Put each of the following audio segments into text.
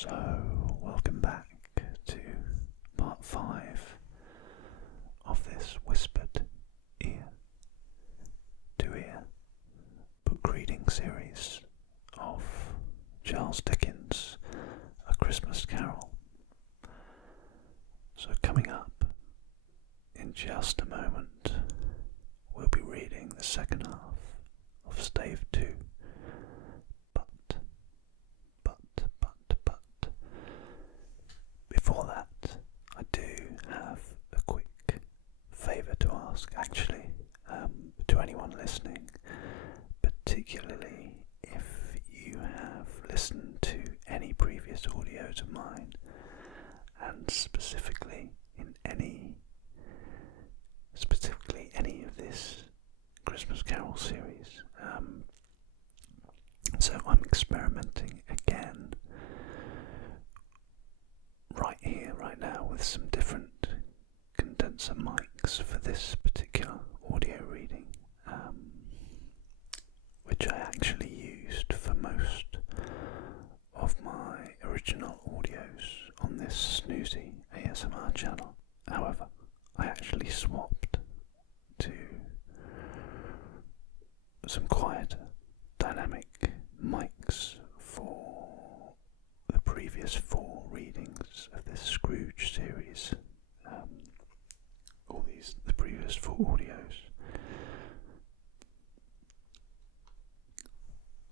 So, welcome back to part 5 of this whispered ear to ear book reading series of Charles Dickens' A Christmas Carol. So, coming up in just a moment, we'll be reading the second half of Stave 2. Before that, I do have a quick favour to ask, actually, to anyone listening, particularly if you have listened to any previous audios of mine, and specifically any of this Christmas Carol series. So I'm experimenting again right now with some different condenser mics for this particular audio reading, which I actually used for most of my original audios on this snoozy ASMR channel. However, I actually swapped to some quieter dynamic mics for the previous 4 readings of this Scrooge series, the previous 4 audios.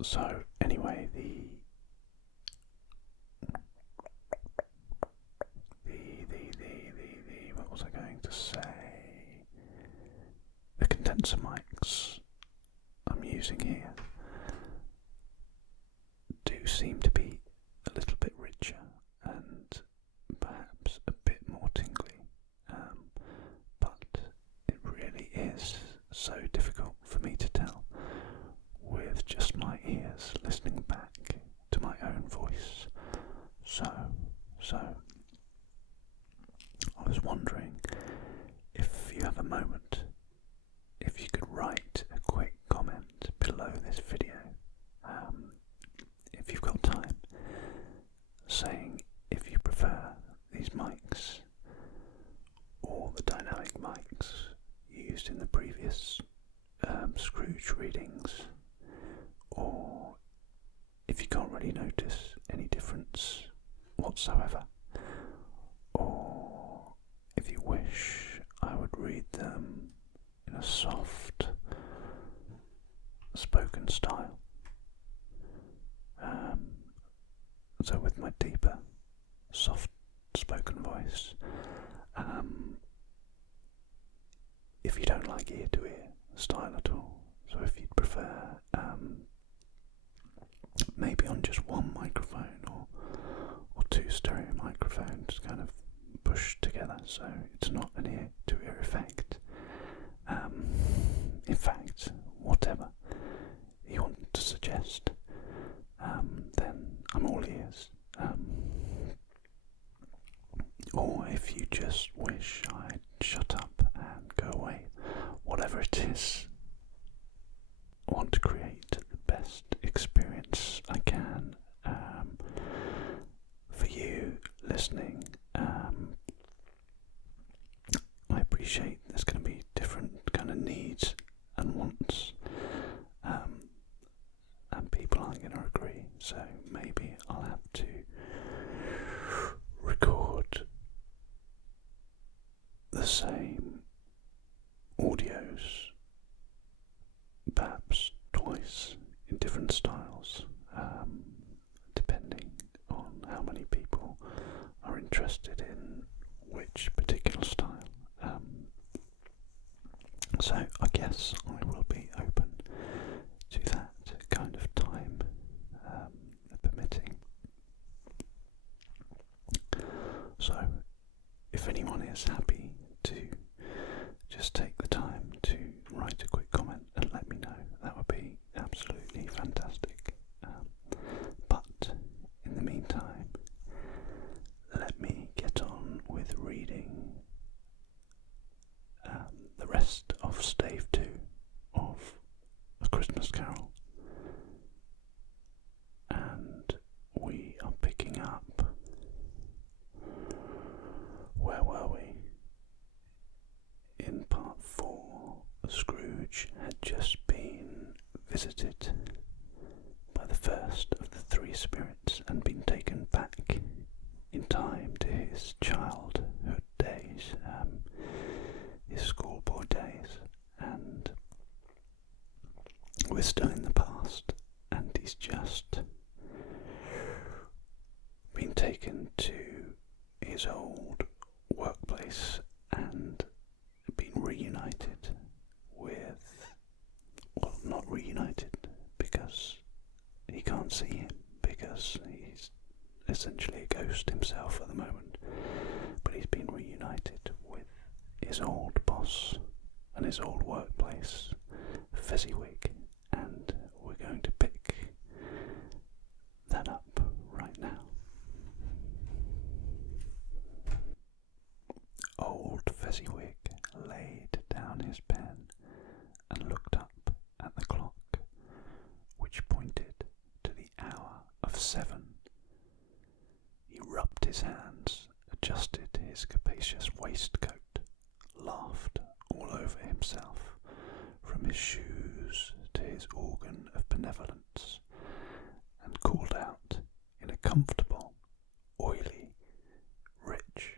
So anyway, what was I going to say? The condenser mics I'm using here do seem to be a little bit richer and perhaps a bit more tingly, but it really is so difficult for me to tell with just my ears listening back to my own voice. So I was wondering if you have a moment, if you could write a quick comment below this video, if you've got time, saying if you prefer these mics or the dynamic mics used in the previous Scrooge readings, or if you can't really notice any difference whatsoever, or if you wish I would read them in a soft spoken style, so with my deeper soft spoken voice. If you don't like ear to ear style at all, so if you'd prefer maybe on just one microphone or 2 stereo microphones kind of pushed together so it's not an ear to ear effect. In fact, whatever you want to suggest, then I'm all ears. Or if you just wish I'd shut up and go away, whatever it is, I want to create the best experience I can for you listening. I appreciate there's going to be different kind of needs and wants, and people aren't going to agree, so maybe I'll have to record the same audios perhaps twice in different styles, depending on how many people are interested in which particular style. So I guess I will be open to that kind of time permitting. So if anyone is happy to just take the time to write a quick comment and let me know, that would be absolutely fantastic. But in the meantime, let me get on with reading the rest of Stave 2 of A Christmas Carol, and we are picking up first of the three spirits and been taken back in time to his childhood days, his schoolboy days, and we're still in the past, and he's just been taken to his old workplace and been reunited with, well, not reunited because he can't see him, because he's essentially a ghost himself at the moment, but he's been reunited with his old boss and his old workplace, Fezziwig, and we're going to pick that up right now. Old Fezziwig laid down his pen and looked up at the clock, which pointed to the hour of 7. He rubbed his hands, adjusted his capacious waistcoat, laughed all over himself, from his shoes to his organ of benevolence, and called out in a comfortable, oily, rich,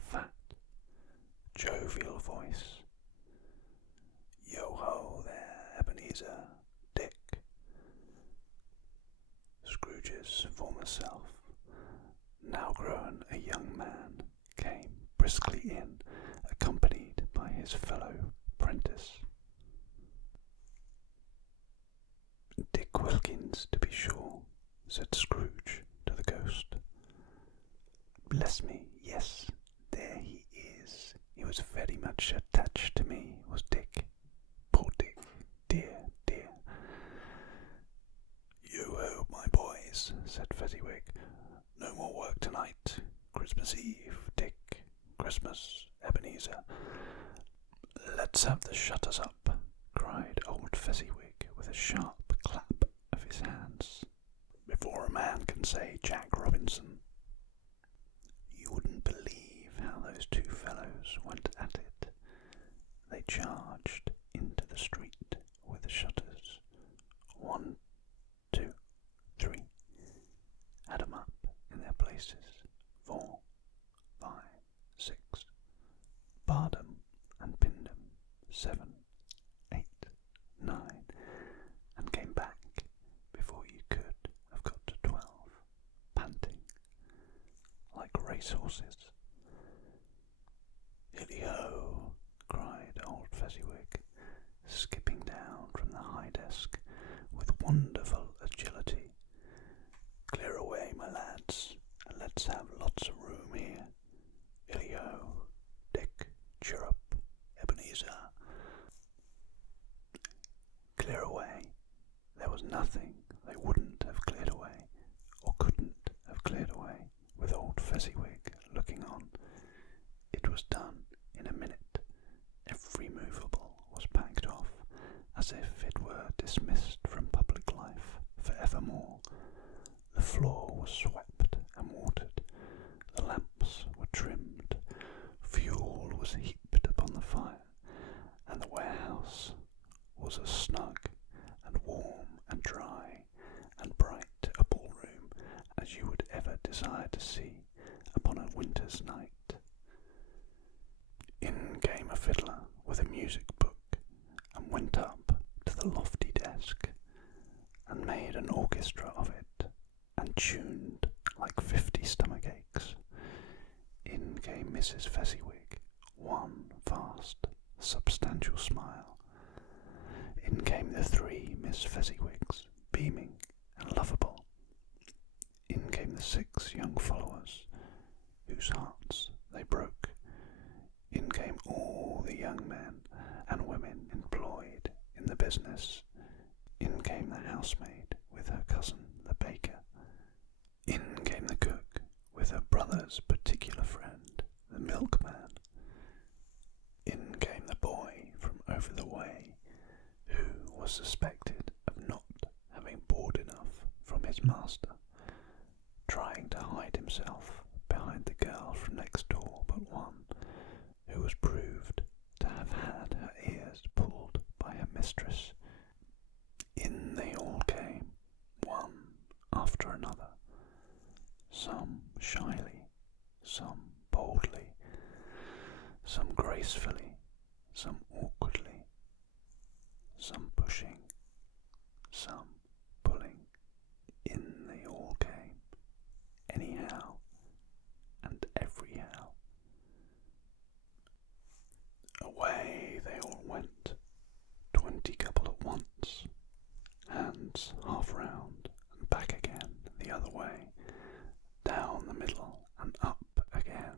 fat, jovial voice, "Yo-ho there, Ebenezer, Dick." Scrooge's former self, now grown a young man, came briskly in, accompanied by his fellow prentice. "Dick Wilkins, to be sure," said Scrooge to the ghost. "Bless me, yes, there he is. He was very much attached to me, was Dick. Poor Dick, dear, dear." "Yo-ho, my boys," said Fezziwig. "No more work tonight. Christmas Eve, Dick. Christmas, Ebenezer." "Let's have the shutters up," cried old Fezziwig with a sharp clap of his hands, "before a man can say Jack Robinson." You wouldn't believe how those two fellows went at it. They charged into the street with the shutters. 1, 2, 3. Had 'em up in their places. 4, 5, 6. Barred 'em and pinned 'em. 7, 8, 9. And came back before you could have got to 12, panting like racehorses. "Hilly-ho!" cried old Fezziwig, skipping down from the high desk with wonderful agility. "Clear away, my lads, and let's have lots of room here. Hilly-ho! Dick, chirrup, Ebenezer." Clear away. There was nothing they wouldn't have cleared away, or couldn't have cleared away, with old Fezziwig looking on. It was done in a minute. Every movable was packed off, as if it were dismissed from public life for evermore. The floor was swept and watered, the lamps were trimmed, fuel was heaped upon the fire, and the warehouse was as snug and warm and dry and bright a ballroom as you would ever desire to see upon a winter's night. In came a fiddler with a music book, and went up to the lofty desk, and made an orchestra of it, and tuned like 50 stomach aches. In came Mrs. Fezziwig, one vast, substantial smile. In came the 3 Miss Fezziwigs, beaming and lovable. In came the 6 young followers, whose hearts they broke. In came all the young men and women employed in the business. In came the housemaid with her cousin, the baker. In came the cook with her brother's particular friend, the milkman. In came the boy from over the way, who was suspected of not having board enough from his master, trying to hide himself behind the girl from next door but one, who was proved to have had her ears pulled by her mistress. In they all came, some shyly, some boldly, some gracefully, some awkwardly, some pushing, some pulling. In they all came, anyhow and everyhow. Away they all went, 20 couple at once, hands half round and back again the other way, down the middle and up again,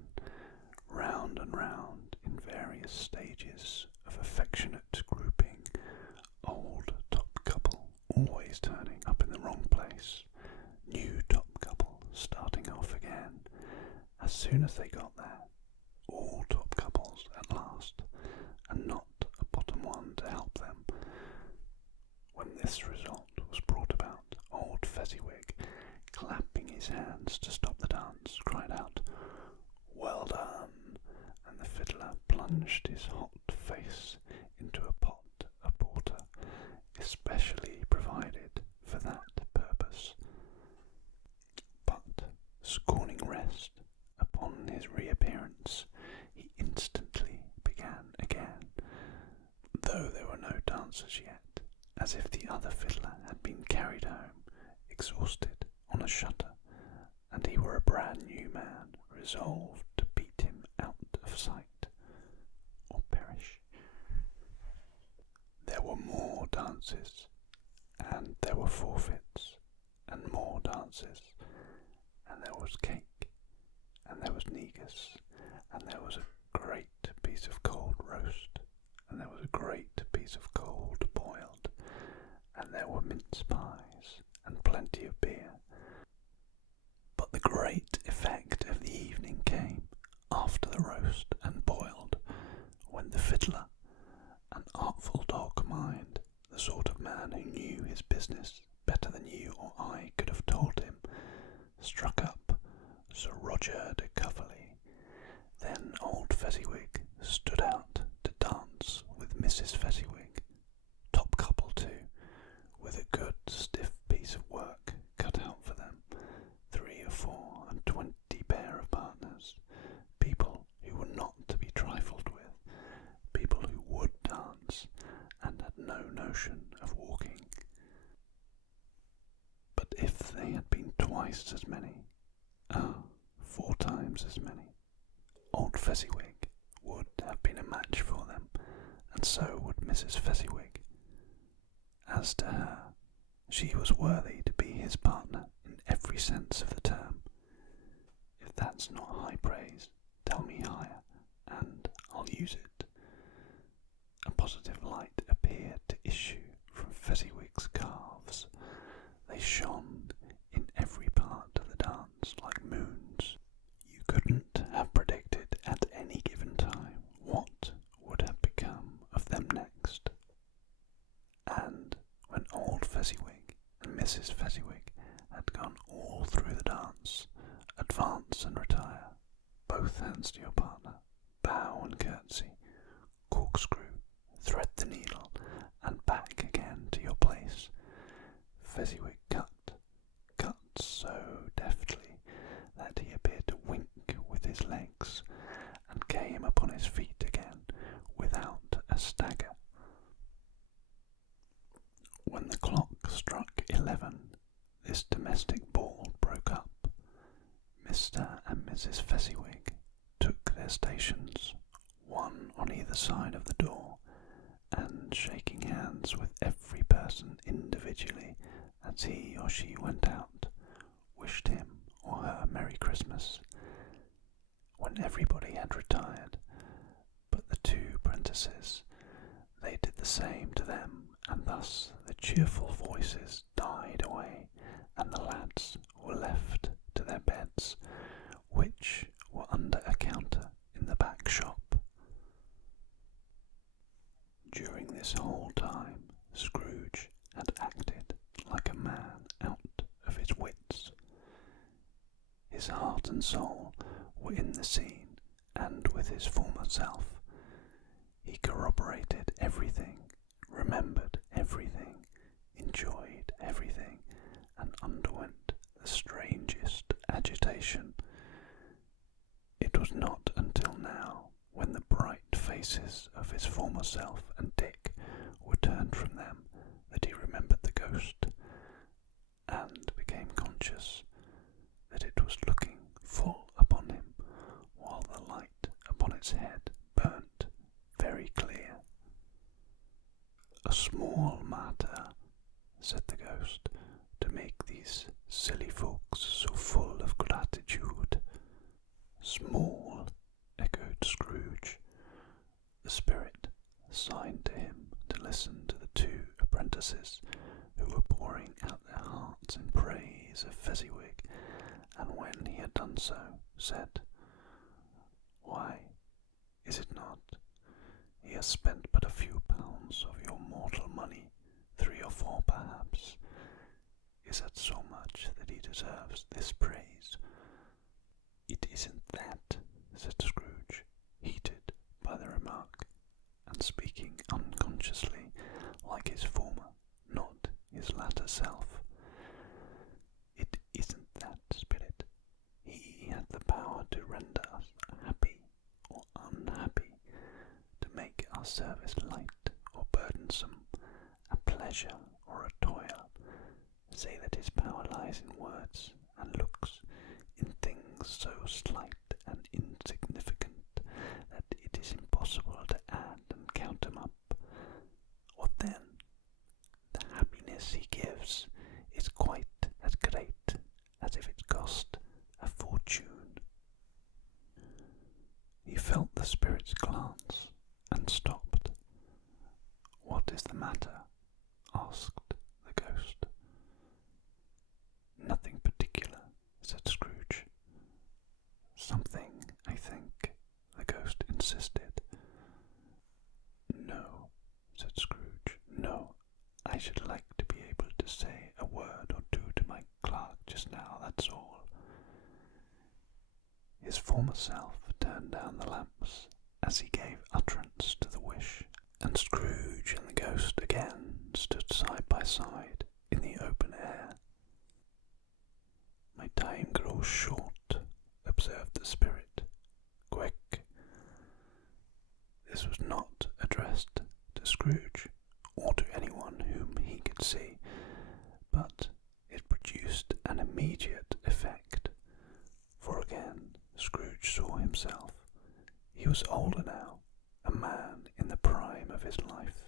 round and round in various stages of affectionate grouping, old top couple always turning up in the wrong place, new top couple starting off again as soon as they got there, all top couples at last, and not a bottom one to help them. When this result was brought about, old Fezziwig, clapping his hands to stop the dance, cried out, "Well done!" and the fiddler plunged his hot face into a pot of porter, especially provided for that purpose. But, scorning rest, upon his reappearance, he instantly began again, though there were no dancers yet, as if the other fiddler had been carried home, exhausted, on a shutter, and he were a brand new man, resolved to beat him out of sight, or perish. There were more dances, and there were forfeits, and more dances, and there was cake, and there was negus, and there was a great piece of cold roast, and there was a great piece of cold boiled, and there were mince pies, and plenty of beer. But the great effect of the evening came after the roast and boiled, when the fiddler, an artful dog mind, the sort of man who knew his business better than you or I could have told him, struck up Sir Roger de Coverley. Then old Fezziwig stood out to dance with Mrs. Fezziwig, top couple too, with a good stiff piece of work cut out for them, 3 or 4 and 20 pair of partners, people who were not to be trifled with, people who would dance and had no notion of walking. But if they had been twice as many, 4 times as many, old Fezziwig would have been a match for them, and so would Mrs. Fezziwig. As to her, she was worthy to be his partner in every sense of the term. If that's not high praise, tell me higher, and I'll use it. A positive light appeared to issue from Fezziwig's calves. They shone in every part of the dance like moons. You couldn't have predicted at any given time what would have become of them next. And when old Fezziwig and Mrs. Fezziwig had gone all through the dance, advance and retire, both hands to your partner, bow and curtsy, corkscrew, thread the needle, and back again to your place, Fezziwig cut so deftly that he appeared to wink with his legs, and came upon his feet again without a stagger. When the clock struck 11, this domestic ball broke up. Mr. and Mrs. Fezziwig took their stations, one on either side of the door, and shaking hands with every person individually as he or she went out, wished him or her Merry Christmas. When everybody had retired, but the 2 apprentices, they did the same to them, and thus the cheerful voices died away, and the lads were left to their beds, which were under a counter in the back shop. During this whole time, Scrooge had acted like a man out of his wits. His heart and soul were in the scene, and with his former self. He corroborated everything, remembered everything, enjoyed everything, and underwent the strangest agitation faces of his former self and Dick were turned from them that he remembered the ghost, and became conscious that it was looking full upon him, while the light upon its head burnt very clear. "A small matter," said the ghost, "to make these silly folks so full of gratitude." "Small," echoed Scrooge. The spirit signed to him to listen to the two apprentices who were pouring out their hearts in praise of Fezziwig, and when he had done so, said, "Why, is it not? He has spent but a few pounds of your mortal money, 3 or 4 perhaps. Is that so much that he deserves this praise?" "It isn't that," said Scrooge, heated by the remark, and speaking unconsciously like his former, not his latter self. "It isn't that, Spirit. He had the power to render us happy or unhappy, to make our service light or burdensome, a pleasure or a toil. Say that his power lies in words and looks, in things so slight and insignificant that it is impossible to add and count them up. What then? The happiness he gives is quite as great as if it cost a fortune." He felt the spirit's glance and stopped. "What is the matter?" asked the ghost. "Nothing particular," said Scrooge. "Something, I think," the ghost insisted. "No," said Scrooge. "No, I should like to be able to say a word or two to my clerk just now, that's all." His former self turned down the lamps as he gave utterance to the wish, and Scrooge and the ghost again stood side by side in the open air. "My time grows short," observed the spirit. "Quick." This was not addressed to Scrooge, or to anyone whom he could see, but it produced an immediate effect, for again Scrooge saw himself. He was older now, a man in the prime of his life.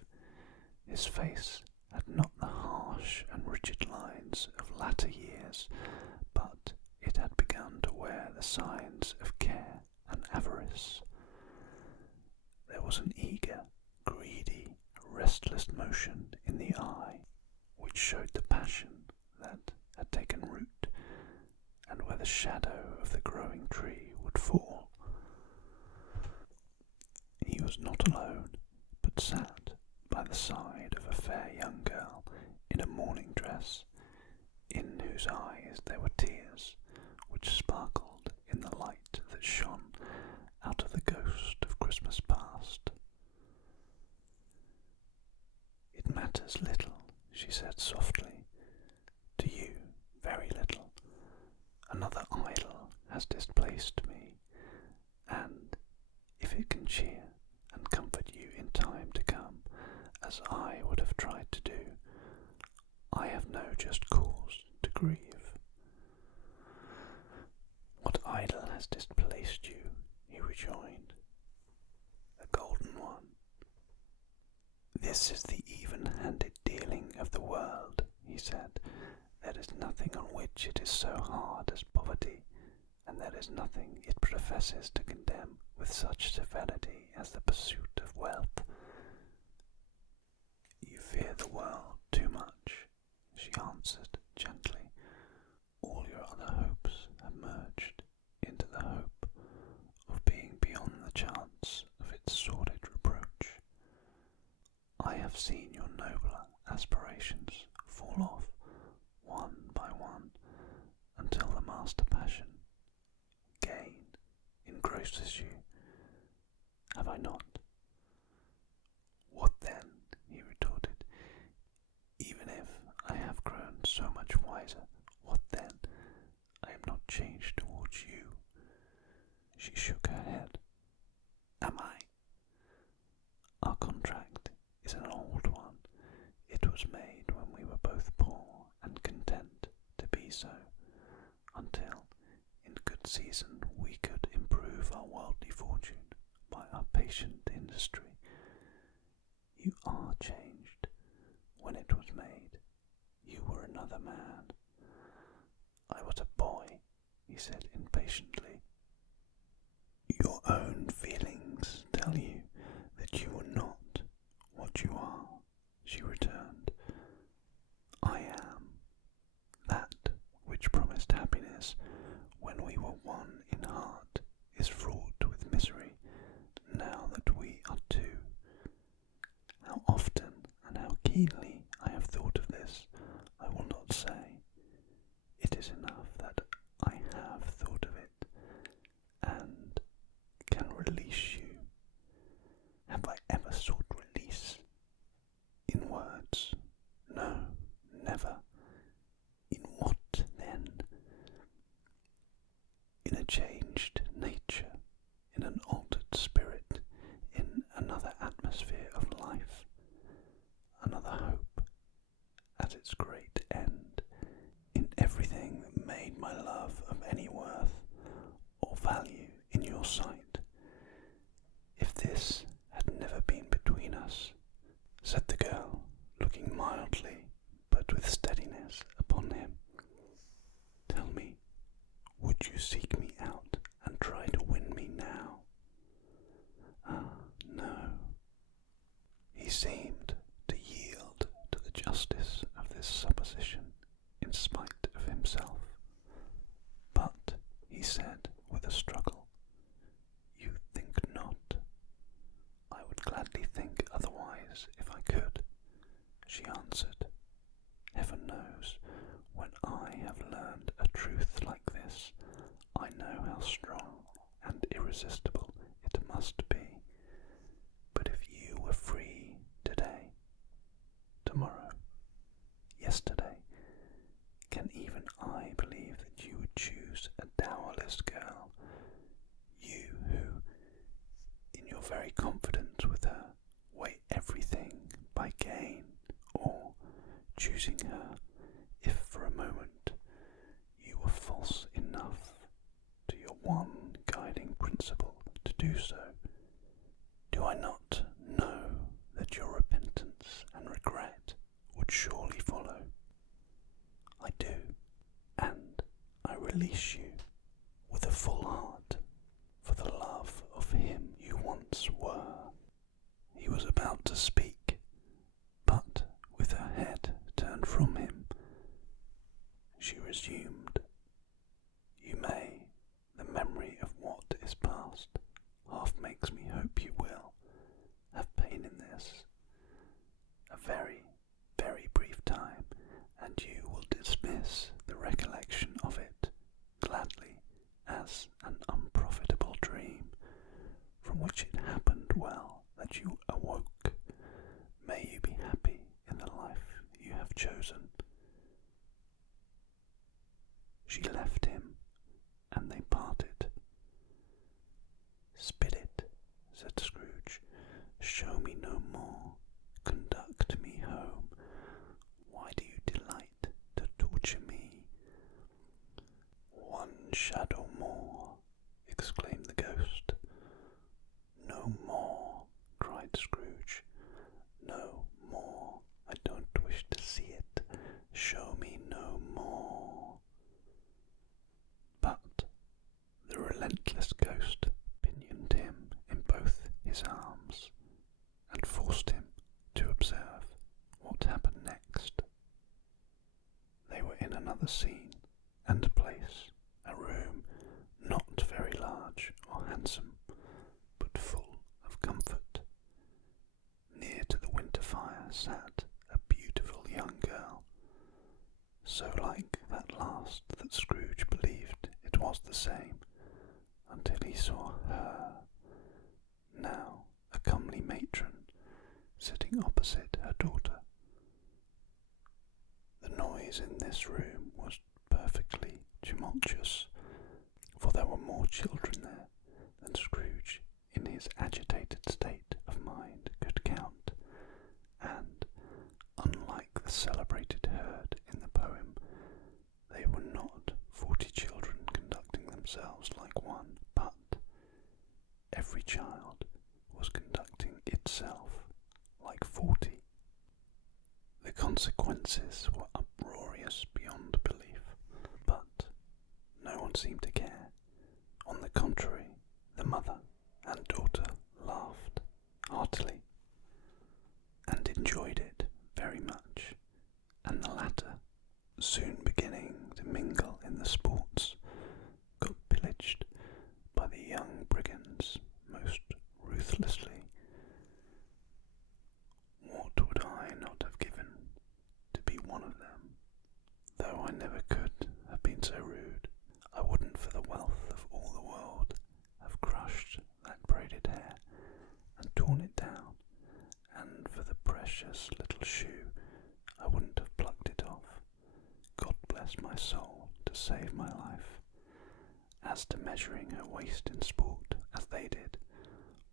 His face had not the harsh and rigid lines of latter years, but it had begun to wear the signs of care and avarice. There was an eager, greedy, restless motion in the eye, which showed the passion that had taken root, and where the shadow of the growing tree would fall. He was not alone, but sat by the side of a fair young girl in a morning dress, in whose eyes there were tears, which sparkled in the light that shone out of the ghost of Christmas past. "It matters little," she said softly. "To you, very little. Another idol has displaced me, and if it can cheer and comfort you in time to come, as I would have tried to do, I have no just cause to grieve." "What idol has displaced you?" he rejoined. "The golden one." "This is the even-handed dealing of the world," he said. "There is nothing on which it is so hard as poverty, and there is nothing it professes to condemn with such severity as the pursuit of wealth." "You fear the world too much," she answered gently. "All your other hopes have merged into the hope of being beyond the chance of its sordid reproach. I have seen your nobler aspirations fall off one by one, until the master passion, gain, engrosses you. Have I not?" "What then?" he retorted. "Even if I have grown so much wiser, what then? I am not changed towards you." She shook her head. "Am I? that season we could improve our worldly fortune by our patient industry. You are changed. When it was made, you were another man. I was a boy, he said impatiently. Your own feelings tell you that you are not what you are, she returned. I am that which promised happiness when we were one in heart is fraught with misery now that we are two. How often and how keenly I have thought of this, I will not say. It is enough that I have thought of it, and can release you. Have I ever sought release? In words? No, never. In what then? In a changed nature, in an altered spirit, in another atmosphere of life, another hope as its great end, in everything that made my love of any worth or value in your sight. If this had never been between us, said the girl, looking mildly but with steadiness upon him, tell me, would you seek me out and try to win me now? Ah, no. He seemed to yield to the justice of this supposition in spite of himself. But, he said with a struggle, you think not. I would gladly think otherwise if I could, she answered. Heaven knows, when I have learned a truth like this, I know how strong and irresistible it must be. But if you were free today, tomorrow, yesterday, can even I believe that you would choose a dowerless girl, you who, in your very confidence with her, weigh everything by gain, or, choosing her, if for a moment you were false enough to your one guiding principle to do so? Do I not know that your repentance and regret would surely follow? I do, and I release you with a full heart for the love of him you once were. He was about to speak, but with her head turned from him, she resumed. You may, the memory of what is past half makes me hope you will, have pain in this. A very, very brief time, and you will dismiss the recollection of it gladly as an unprofitable dream, from which it happened well that you awoke. May you be happy in the life you have chosen. She left him, and they parted. Spirit, said Scrooge, show me no more, conduct me home. Why do you delight to torture me? One shadow more, exclaimed the ghost. No more, cried Scrooge. No more. I don't wish to see it. Show me no more. But the relentless ghost pinioned him in both his arms and forced him to observe what happened next. They were in another scene and place, a room not very large or handsome, but full of comfort. Near to the winter fire sat a beautiful young girl, so like that last that Scrooge believed it was the same, until he saw her, now a comely matron, sitting opposite her daughter. The noise in this room was perfectly tumultuous, for there were more children there than Scrooge, in his agitated state of mind, could count, and, unlike the celebrated herd in the poem, they were not 40 children conducting themselves themselves like one, but every child was conducting itself like 40. The consequences were uproarious beyond belief, but no one seemed to care. On the contrary, the mother and daughter laughed heartily and enjoyed it very much, and the latter, soon beginning to mingle in the sports, got pillaged by the young brigands most ruthlessly. What would I not have given to be one of them? Though I never could have been so rude, I wouldn't for the wealth of all the world have crushed that braided hair and torn it down, and for the precious little shoe I wouldn't have plucked it off. God bless my soul to save my life. As to measuring her waist in sport, as they did,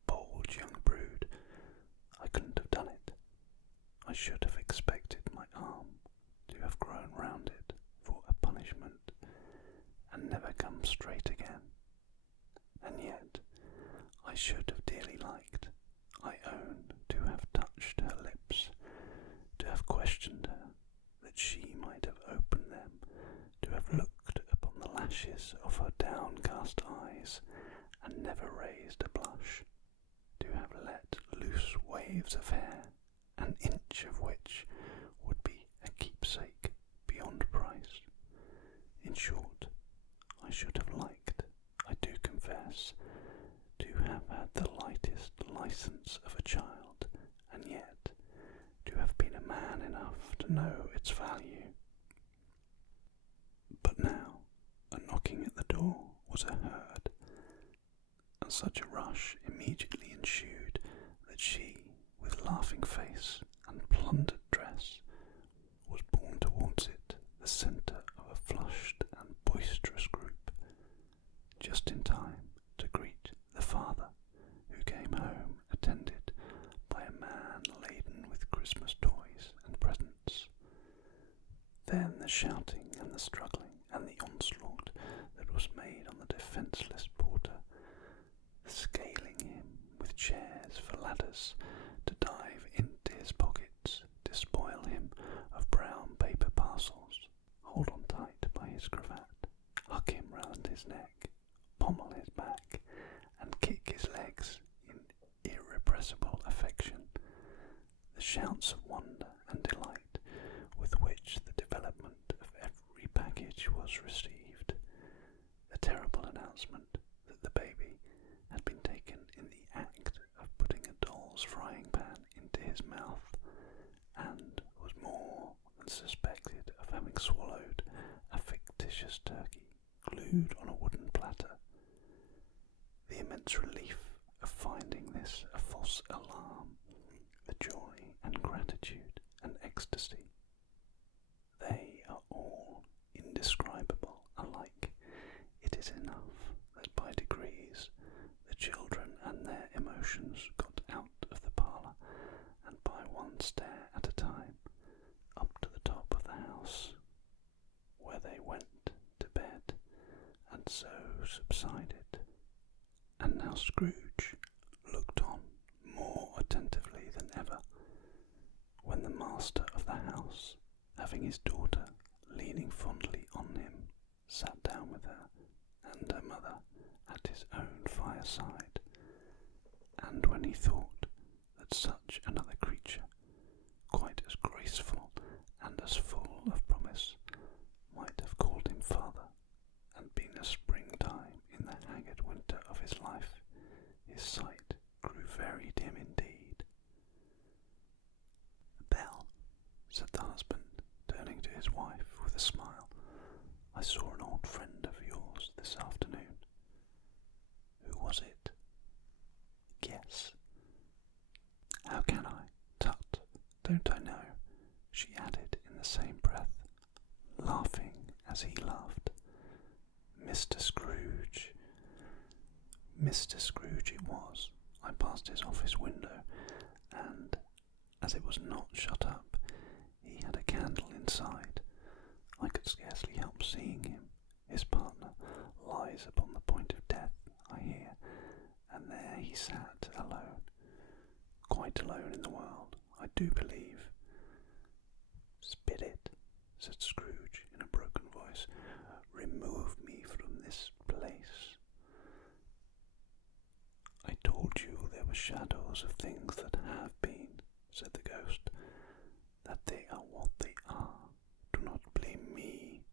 bold young brood, I couldn't have done it. I should have expected my arm to have grown round it for a punishment, and never come straight again. And yet I should have dearly liked, I own, to have touched her lips, to have questioned her, that she might have opened them, to have looked upon the lashes of her downcast eyes, and never raised a blush, to have let loose waves of hair, an inch of which would be a keepsake beyond price. In short, I should have liked, I do confess, to have had the lightest license of a child, and yet to have been a man enough to know its value. But now a knocking at the door was heard, and such a rush immediately ensued that she, with laughing face and plundered dress, was borne towards it, the centre of a flushed and boisterous group, just in time to greet the father, who came home attended by a man laden with Christmas toys and presents. Then the shouting and the struggling and the onslaught that was made on the defenceless porter, the scaling him with chairs for ladders to dive into his pockets, despoil him of brown paper parcels, hold on tight by his cravat, hug him round his neck, pommel his back, and kick his legs in irrepressible affection, the shouts of wonder and delight with which the development of every package was received, the terrible announcement that the baby had been taken in the act of putting a doll's frying pan into his mouth, and was more than suspected of having swallowed a fictitious turkey glued on a wooden platter, the immense relief of finding this a false alarm, the joy and gratitude and ecstasy, they are all indescribable alike. It is enough that by degrees the children and their emotions got out of the parlour, and by one stair at a time, up to the top of the house, where they went to bed, and so subsided. And now Scrooge looked on more attentively than ever, when the master of the house, having his daughter leaning fondly on him, sat down with her and her mother at his own fireside, and when he thought that such another creature, quite as graceful and as full of promise, might have called him father, and been a springtime in the haggard winter of his life, his sight grew very dim indeed. "Belle," said the husband, turning to his wife with a smile, "I saw an old friend of yours this afternoon." "Who was it?" "Guess." "How can I? Tut, don't I know?" she added in the same breath, laughing as he laughed. "Mr. Scrooge." Mr. Scrooge it was. I passed his office window, and, as it was not shut up, he had a candle inside. I could scarcely help seeing him. His partner lies upon quite alone in the world, I do believe. Spirit, said Scrooge in a broken voice, remove me from this place. I told you there were shadows of things that have been, said the ghost, that they are what they are. Do not blame me.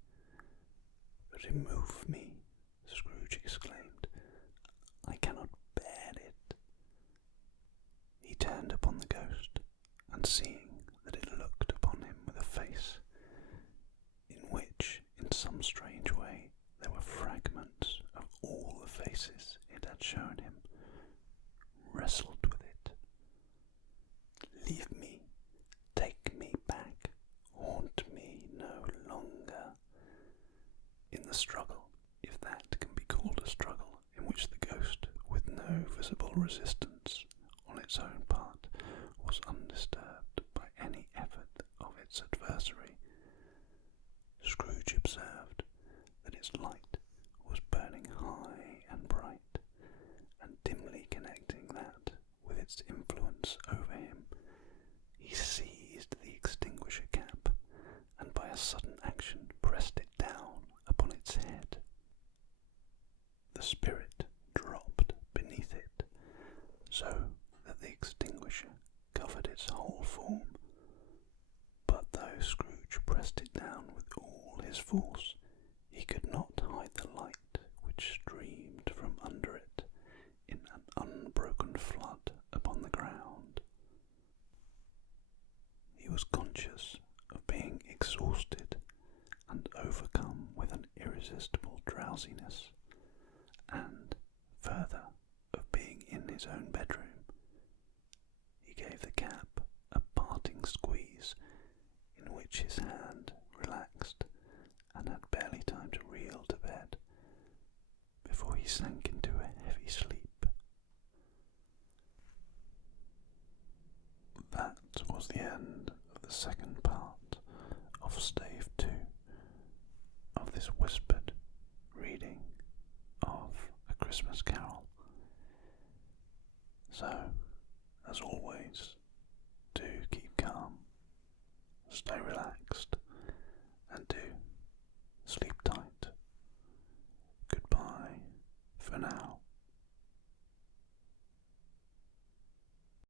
Remove me, Scrooge exclaimed. I cannot bear it. He turned upon the ghost, and seeing that it looked upon him with a face in which, in some strange way, there were fragments of all the faces it had shown him, wrestled with it. Leave me, take me back, haunt me no longer. In the struggle, if that can be called a struggle, in which the ghost, with no visible resistance on its own part, was undisturbed by any effort of its adversary, Scrooge observed that its light was burning high and bright, and dimly connecting that with its influence over him, he seized the extinguisher cap, and by a sudden action pressed it down upon its head. The spirit dropped beneath it, so that the extinguisher covered its whole form, but though Scrooge pressed it down with all his force, he could not hide the light which streamed from under it in an unbroken flood upon the ground. He was conscious of being exhausted and overcome with an irresistible drowsiness, and, further, of being in his own bedroom. He gave the cap a parting squeeze, in which his hand relaxed, and had barely time to reel to bed before he sank into a heavy sleep. That was the end of the second part of Stave 2 of this whispered reading of A Christmas Carol. So, as always, do keep calm, stay relaxed,